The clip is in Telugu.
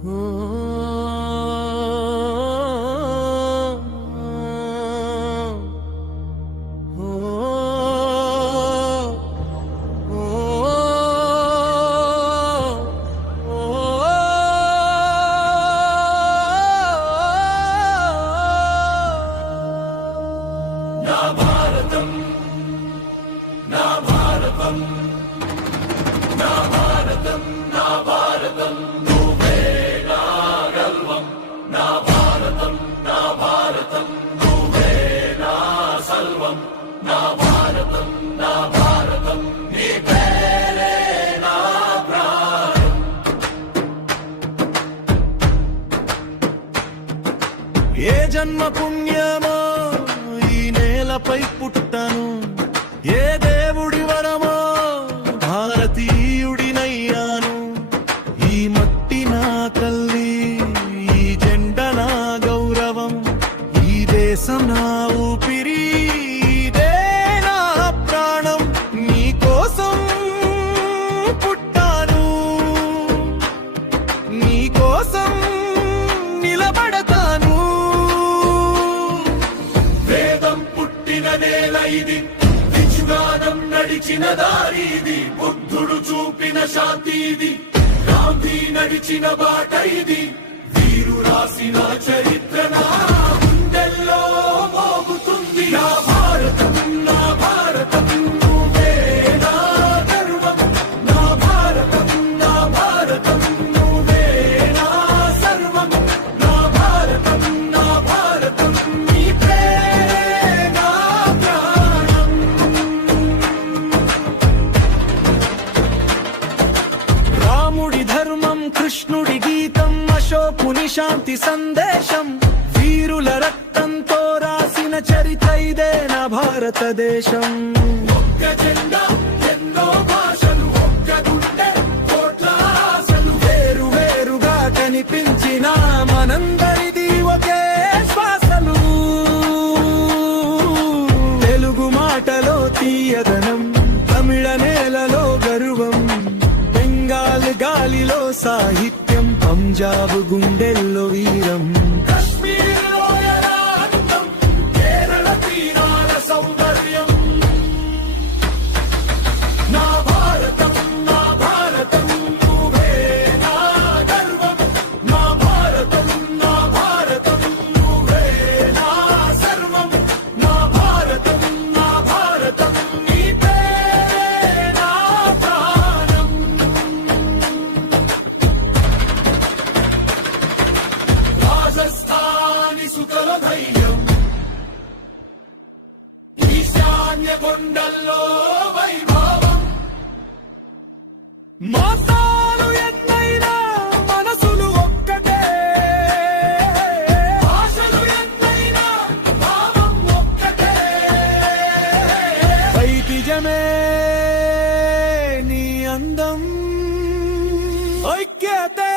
ఏ జన్మ పుణ్యమో ఈ నేలపై పుట్టాను, ఏ దేవుడి వరమో భారతీయుడినయ్యాను. ఈ మట్టి నా తల్లి, ఈ జెండ నా గౌరవం, ఈ దేశం నా ఊపిరి, ఇదే నా ప్రాణం. నీ కోసం పుట్టాను, నీ కోసం నిలబడతాను. నేల ఇది, విజ్ఞానం నడిచిన దారి ఇది, బుద్ధుడు చూపిన శాంతి ఇది, గాంధీ నడిచిన బాట ఇది, వీరు రాసిన చరిత్ర నా గుండెల్లో మోగుతుంది. నా భారతం, నా భారతం నువ్వే నా గర్వం, నా భారతం, నా భారతం నువ్వే నా సర్వం, నా భారతం, నా భారతం నీ కృష్ణుడి గీతం, అశోకుని శాంతి సందేశం, వీరుల రక్తంతో రాసిన చరిత్ర ఇదే నా భారతదేశం. ఒక్క జెండా, ఎన్నో భాషలు, ఒక్క గుండె, కోట్ల ఆశలు, వేరు వేరుగా కనిపించిన మనందరిది ఒకే శ్వాసలు. తెలుగు మాటలో తీయదనం, తమిళ నేలలో గర్వం, గాలిలో సాహిత్యం, పంజాబ్ గుండెల్లో వీరం. కశ్మీర్లో అందం, కేరళ తీరాల సౌందర్యం. నా భారతం, నా భారతం నువ్వే నా గర్వం, నా భారతం, నా భారతం నువ్వే నా సర్వం, నా భారతం, నా భారతం నీ నా ప్రాణం. రాజస్థాని సుకల ధైర్యం, ఈశాన్య కొండల్లో వైభవం, మతాలు ఎన్నైనా మనసులు ఒక్కటే, భాషలు ఎన్నైనా భావం ఒక్కటే. వైద్యమే నీ అందం, ఐక్యతే